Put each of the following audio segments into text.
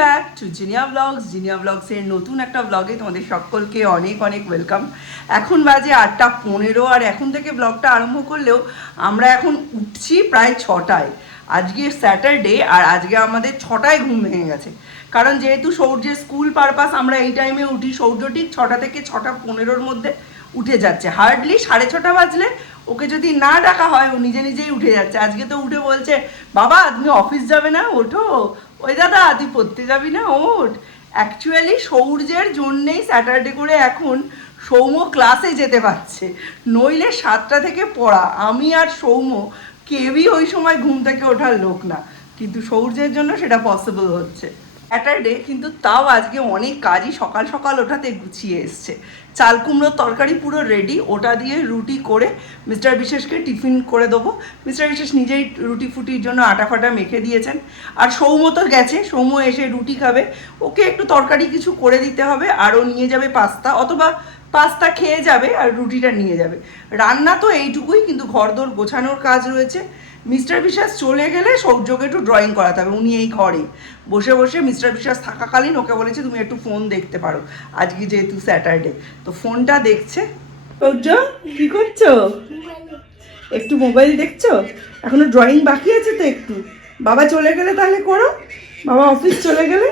Back to Jinia ব্লগসের নতুন একটা ব্লগে তোমাদের সকলকে অনেক অনেক ওয়েলকাম। এখন বাজে 8:15 আর এখন থেকে ব্লগটা আরম্ভ করলেও আমরা এখন উঠছি প্রায় 6টায়। আজকে স্যাটারডে আর আজকে আমাদের 6টায় ঘুম ভেঙে গেছে, কারণ যেহেতু সৌর্যের স্কুল পারপাস আমরা এই টাইমে উঠি। সৌর্য ঠিক 6টা থেকে 6:15 মধ্যে উঠে যাচ্ছে। হার্ডলি 6:30 বাজলে ওকে যদি না ডাকা হয় ও নিজে নিজেই উঠে যাচ্ছে। আজকে তো উঠে বলছে, বাবা তুমি অফিস যাবে না, ওঠো। ওই দাদা তুই পড়তে যাবি না, ওঠ। অ্যাকচুয়ালি সৌর্যের জন্যেই স্যাটারডে করে এখন সৌম্য ক্লাসে যেতে পারছে, নইলে 7টা থেকে পড়া। আমি আর সৌম্য কেউই ওই সময় ঘুম থেকে ওঠার লোক না, কিন্তু সৌর্যের জন্য সেটা পসিবল হচ্ছে। স্যাটারডে কিন্তু তাও আজকে অনেক কাজই সকাল সকাল ওঠাতে গুছিয়ে এসছে। চাল কুমড়োর তরকারি পুরো রেডি, ওটা দিয়ে রুটি করে মিস্টার বিশেষকে টিফিন করে দেবো। মিস্টার বিশেষ নিজেই রুটি ফুটির জন্য আটা ফাটা মেখে দিয়েছেন। আর সৌম্য তো গেছে, সৌম্য এসে রুটি খাবে, ওকে একটু তরকারি কিছু করে দিতে হবে। আর ও নিয়ে যাবে পাস্তা, অথবা পাস্তা খেয়ে যাবে আর রুটিটা নিয়ে যাবে। রান্না তো এইটুকুই, কিন্তু ঘরদোর গোছানোর কাজ রয়েছে। মিস্টার বিশ্বাস চলে গেলে সৌর্যকে একটু ড্রয়িং করাতে হবে। উনি এই ঘরে বসে বসে মিস্টার বিশ্বাস থাকাকালীন ওকে বলেছে তুমি একটু ফোন দেখতে পারো, আজকে যেহেতু স্যাটারডে। তো ফোনটা দেখছে। সৌর্য কি করছো? একটু মোবাইল দেখছো? এখনো ড্রয়িং বাকি আছে তো একটু। বাবা চলে গেলে তাহলে করো, বাবা অফিস চলে গেলে।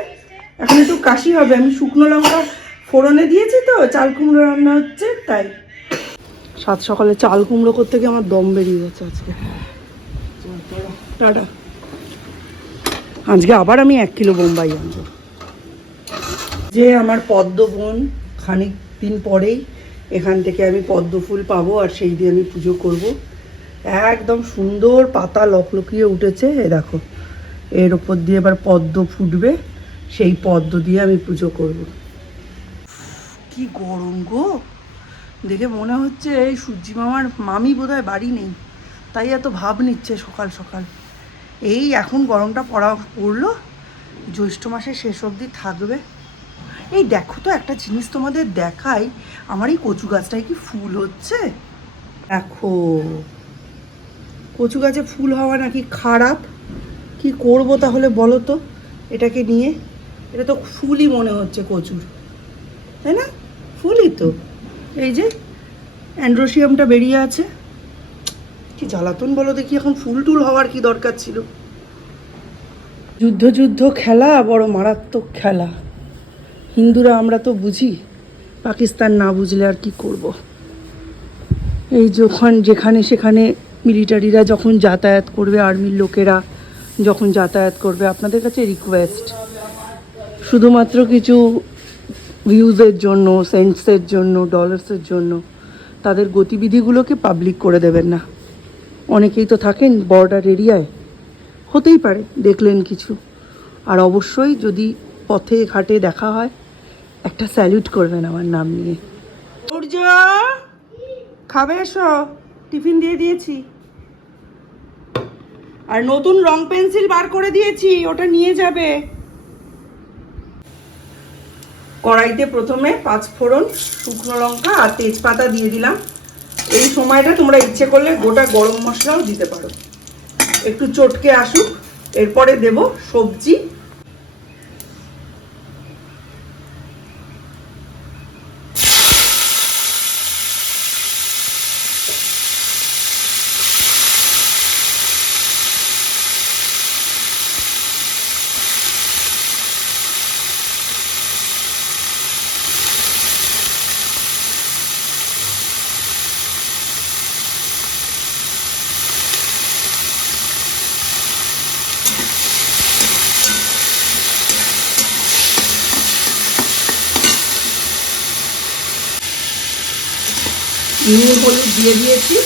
এখন একটু কাশি হবে, আমি শুকনো লঙ্কা ফোড়নে দিয়েছি তো, চাল কুমড়ো রান্না হচ্ছে তাই। সাত সকালে চাল কুমড়ো করতে গিয়ে আমার দম বেরিয়ে যাচ্ছে আজকে। টাটা। আজকে আবার আমি 1 কিলো বোম্বাই আনবো। যে আমার পদ্ম বোন খানিক দিন পরেই এখান থেকে আমি পদ্ম ফুল পাবো, আর সেই দিয়ে আমি পুজো করব। একদম সুন্দর পাতা লকলকিয়ে উঠেছে, এ দেখো। এর ওপর দিয়ে এবার পদ্ম ফুটবে, সেই পদ্ম দিয়ে আমি পুজো করব। কি গরম গো, দেখে মনে হচ্ছে এই সূর্যি মামার মামি বোধহয় বাড়ি নেই, তাই এত ভাব নিচ্ছে সকাল সকাল। এই এখন গরমটা পড়লো, জ্যৈষ্ঠ মাসের শেষ অবধি থাকবে। এই দেখো তো একটা জিনিস তোমাদের দেখাই, আমার এই কচু গাছটায় কি ফুল হচ্ছে দেখো। কচু গাছে ফুল হওয়া নাকি খারাপ, কি করব তাহলে বলো তো এটাকে নিয়ে? এটা তো ফুলই মনে হচ্ছে কচুর, তাই না? ফুলই তো। এই যে অ্যান্ড্রোসিয়ামটা বেরিয়ে আছে, কি জ্বালাতন বলো দেখি। এখন ফুল টুল হওয়ার কি দরকার ছিল? যুদ্ধ খেলা বড় মারাত্মক খেলা। হিন্দুরা আমরা তো বুঝি, পাকিস্তান না বুঝলে আর কি করব। এই যখন যেখানে সেখানে মিলিটারিরা যখন যাতায়াত করবে, আর্মির লোকেরা যখন যাতায়াত করবে, আপনাদের কাছে রিকোয়েস্ট, শুধুমাত্র কিছু ভিউজের জন্য, সেন্টসের জন্য, ডলার্সের জন্য তাদের গতিবিধিগুলোকে পাবলিক করে দেবেন না। অনেকেই তো থাকেন বর্ডার এরিয়ায়, হতেই পারে দেখলেন কিছু। আর অবশ্যই যদি পথে ঘাটে দেখা হয়, একটা স্যালুট করবেন আমার নাম নিয়ে। সূর্য খাবে এসো, টিফিন দিয়ে দিয়েছি। আর নতুন রং পেন্সিল বার করে দিয়েছি, ওটা নিয়ে যাবে। কড়াইতে প্রথমে 5 ফোড়ন, শুকনো লঙ্কা আর তেজপাতা দিয়ে দিলাম। এই সময়টা তোমরা ইচ্ছে করলে গোটা গরম মশলাও দিতে পারো। একটু চটকে আসুক, এরপরে দেব সবজি। নুন হলুদ দিয়ে দিয়েছি।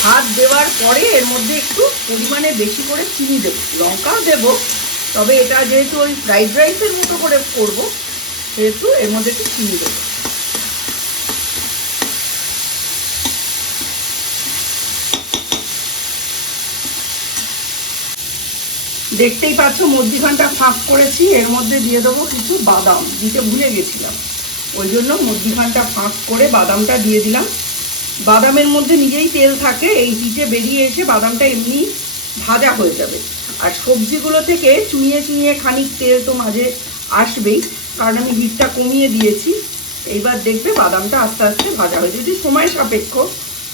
ভাত দেওয়ার পরে এর মধ্যে একটু পরিমাণে বেশি করে চিনি দেবো, লঙ্কাও দেবো, তবে এটা যেহেতু ওই ফ্রাইড রাইসের মতো করে করবো সেহেতু এর মধ্যে একটু চিনি দেবো। দেখতেই পাচ্ছ মধ্যিখানটা ফাঁক করেছি, এর মধ্যে দিয়ে দেবো কিছু বাদাম, দিতে ভুলে গেছিলাম, ওই জন্য মধ্যিখানটা ফাঁক করে বাদামটা দিয়ে দিলাম। বাদামের মধ্যে নিজেই তেল থাকে, এই হিটে বেরিয়ে এসে বাদামটা এমনি ভাজা হয়ে যাবে। আর সবজিগুলো থেকে চুইয়ে চুইয়ে খানিক তেল তো মাঝে আসবেই, কারণ আমি হিটটা কমিয়ে দিয়েছি। এইবার দেখবে বাদামটা আস্তে আস্তে ভাজা হয়ে যদি সময় সাপেক্ষ,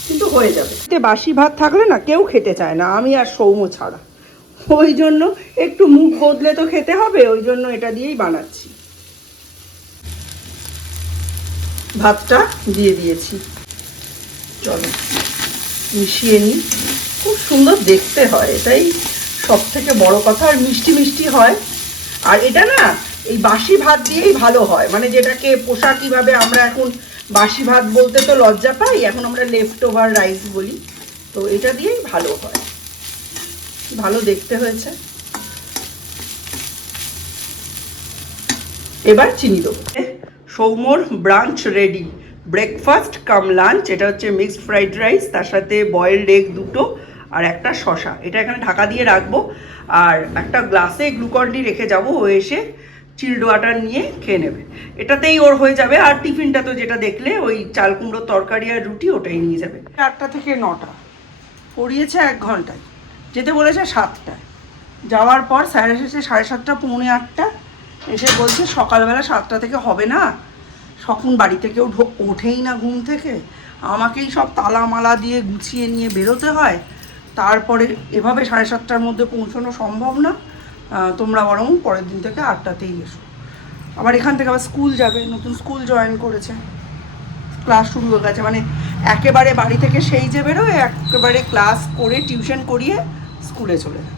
কিন্তু হয়ে যাবে। বাসি ভাত থাকলে না কেউ খেতে চায় না, আমি আর সৌম্য ছাড়া। ওই জন্য একটু মুখ বদলে তো খেতে হবে, ওই জন্য এটা দিয়েই বানাচ্ছি। ভাতটা দিয়ে দিয়েছি, চলো মিশিয়ে নিই। খুব সুন্দর দেখতে হয়, এটাই সব থেকে বড় কথা। আর মিষ্টি মিষ্টি হয়। আর এটা না এই বাসি ভাত দিয়েই ভালো হয়, মানে যেটাকে পোষা কিভাবে আমরা এখন বাসি ভাত বলতে তো লজ্জা পাই, এখন আমরা লেফট ওভার রাইস বলি, তো এটা দিয়েই ভালো হয়। ভালো দেখতে হয়েছে। এবার চিনি দেবো। সৌম্যর ব্রাঞ্চ রেডি, ব্রেকফাস্ট কাম লাঞ্চ। এটা হচ্ছে মিক্সড ফ্রাইড রাইস, তার সাথে বয়েলড এগ দুটো আর একটা শশা। এটা এখানে ঢাকা দিয়ে রাখবো, আর একটা গ্লাসে গ্লুকন ডি রেখে যাবো। ও এসে চিল্ড ওয়াটার নিয়ে খেয়ে নেবে, এটাতেই ওর হয়ে যাবে। আর টিফিনটা তো যেটা দেখলে ওই চাল কুমড়োর তরকারি আর রুটি, ওটাই নিয়ে যাবে। 8টা থেকে 9টা পড়িয়েছে, 1 ঘন্টায়। যেতে বলেছে 7টায়। যাওয়ার পর স্যার এসেছে 7:30 পৌনে 8টা, এসে বলছে সকালবেলা 7টা থেকে হবে না, সখন বাড়িতে কেউ ওঠেই না ঘুম থেকে, আমাকেই সব তালা মালা দিয়ে গুছিয়ে নিয়ে বেরোতে হয়, তারপরে এভাবে 7:30টার মধ্যে পৌঁছানো সম্ভব না, তোমরা বরং পরের দিন থেকে 8টাতেই এসো। আবার এখান থেকে আবার স্কুল যাবে, নতুন স্কুল জয়েন করেছে, ক্লাস শুরু হয়ে গেছে। মানে একেবারে বাড়ি থেকে সেই যে বেরোয়, একেবারে ক্লাস করে টিউশন করিয়ে স্কুলে চলে যায়।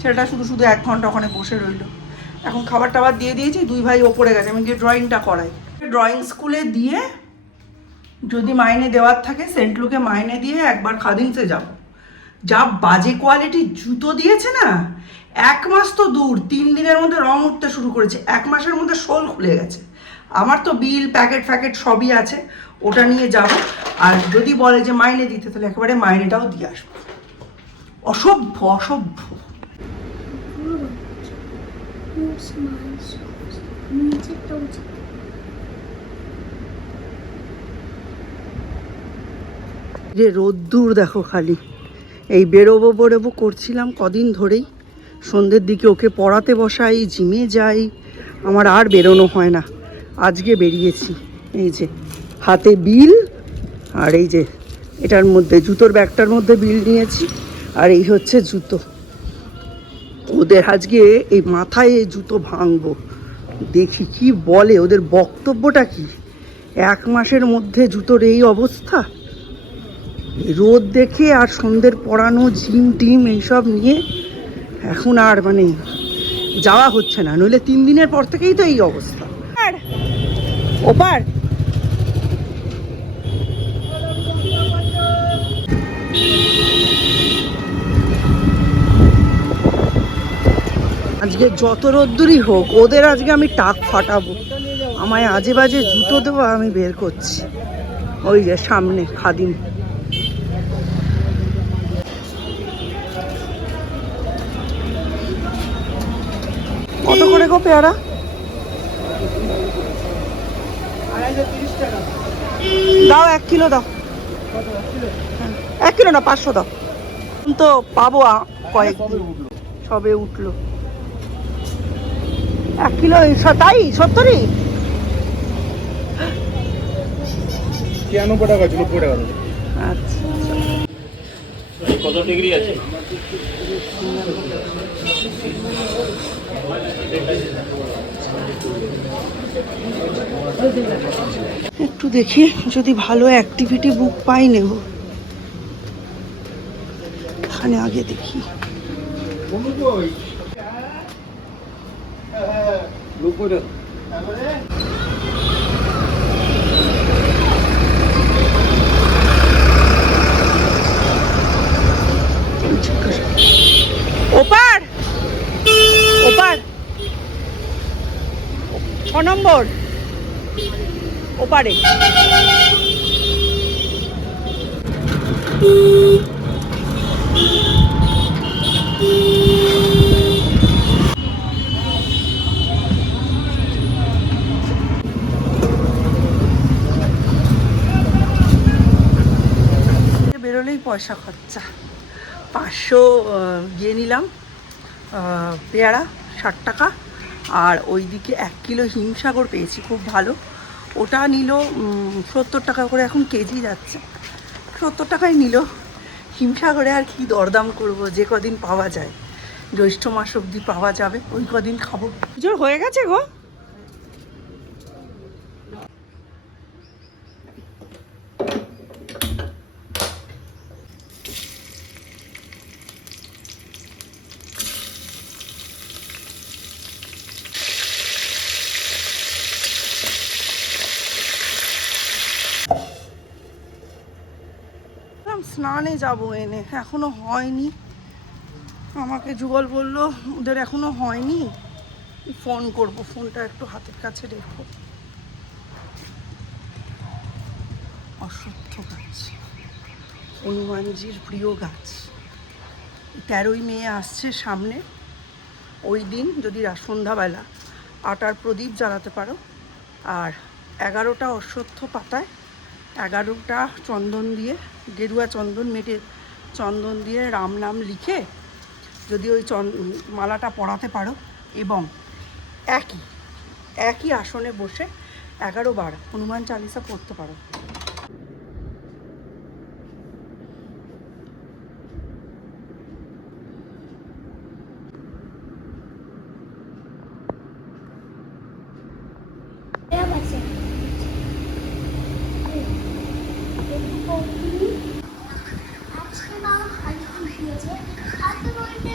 ছেলেটা শুধু শুধু 1 ঘন্টা ওখানে বসে রইল। এখন খাবার টাবার দিয়ে দিয়েছি, 2 ভাই ওপরে গেছে, আমি গিয়ে ড্রয়িংটা করাই। ড্রয়িং স্কুলে দিয়ে যদি মাইনে দেওয়ার থাকে, সেন্ট লুকে মাইনে দিয়ে একবার খাদিমসে যাব। যা বাজে কোয়ালিটির জুতো দিয়েছে না, 1 মাস তো দূর, 3 দিনের মধ্যে রং উঠতে শুরু করেছে, 1 মাসের মধ্যে শোল খুলে গেছে। আমার তো বিল প্যাকেট ফ্যাকেট সবই আছে, ওটা নিয়ে যাব। আর যদি বলে যে মাইনে দিতে, তাহলে একেবারে মাইনেটাও দিয়ে আসবো। অসভ্য অসভ্য। যে রোদ্দুর দেখো খালি, এই বেরোবো বেরোবো করছিলাম কদিন ধরেই। সন্ধ্যের দিকে ওকে পড়াতে বসাই, জিমে যাই, আমার আর বেরোনো হয় না। আজকে বেরিয়েছি, এই যে হাতে বিল, আর এই যে এটার মধ্যে জুতোর ব্যাগটার মধ্যে বিল নিয়েছি, আর এই হচ্ছে জুতো। ওদের আজকে এই মাথায় এই জুতো ভাঙবো, দেখি কি বলে, ওদের বক্তব্যটা কি। 1 মাসের মধ্যে জুতোর এই অবস্থা, রোদ দেখে আর সন্ধ্যের পড়ানো, জিম টিম এইসব নিয়ে এখন আর মানে যাওয়া হচ্ছে না, নইলে 3 দিনের পর থেকেই তো এই অবস্থা। আর ওপার আজকে যত রোদ্দুরই হোক, ওদের আজকে আমি টাক ফাটাবো। আমায় আজে বাজে জুতো দেবো, আমি বের করছি। ওই যে সামনে খাদিম। কত করে গো পেয়ারা? 230 টাকা দাও। 1 কিলো দাও। 1 কিলো না, 500 দাও। তো পাবো কয়েক, সবে উঠলো। 1 কিলো তাই 70ই? 93 টাকা ছিল, 90 টাকা। আচ্ছা, কত ডিগ্রি আছে? একটু দেখি যদি ভালো অ্যাক্টিভিটি বুক পাই নেব। এখানে আগে দেখি। ওপার ওপার 6 নম্বর ওপারে। বেরোলেই পয়সা খরচা। 500 গিয়ে নিলাম, পেয়ারা 60 টাকা, আর ওইদিকে 1 কিলো হিমসাগর পেয়েছি খুব ভালো, ওটা নিল 70 টাকা করে, এখন কেজি যাচ্ছে 70 টাকায় নিল। হিমসাগরে আর কি দরদাম করব, যে কদিন পাওয়া যায়, জ্যৈষ্ঠ মাস অবধি পাওয়া যাবে, ওই কদিন খাবো। পুজোর হয়ে গেছে গো। স্নানে যাবো এনে, এখনো হয়নি, আমাকে যুগল বলল ওদের এখনো হয়নি, ফোন করব, ফোনটা একটু হাতের কাছে রেখো। অশ্বত্থ গাছ, হনুমানজির প্রিয় গাছ। 13ই মে আসছে সামনে, ওই দিন যদি সন্ধ্যাবেলা আটার প্রদীপ জ্বালাতে পারো, আর 11টা অশ্বত্থ পাতায় 11টা চন্দন দিয়ে, গেরুয়া চন্দন, মেটে চন্দন দিয়ে রাম নাম লিখে যদি ওই মালাটা পরাতে পারো, এবং একই আসনে বসে 11 বার হনুমান চালিসা পড়তে পারো। আজকে মা ভারী খুশি হয়েছে, আজকে বলতে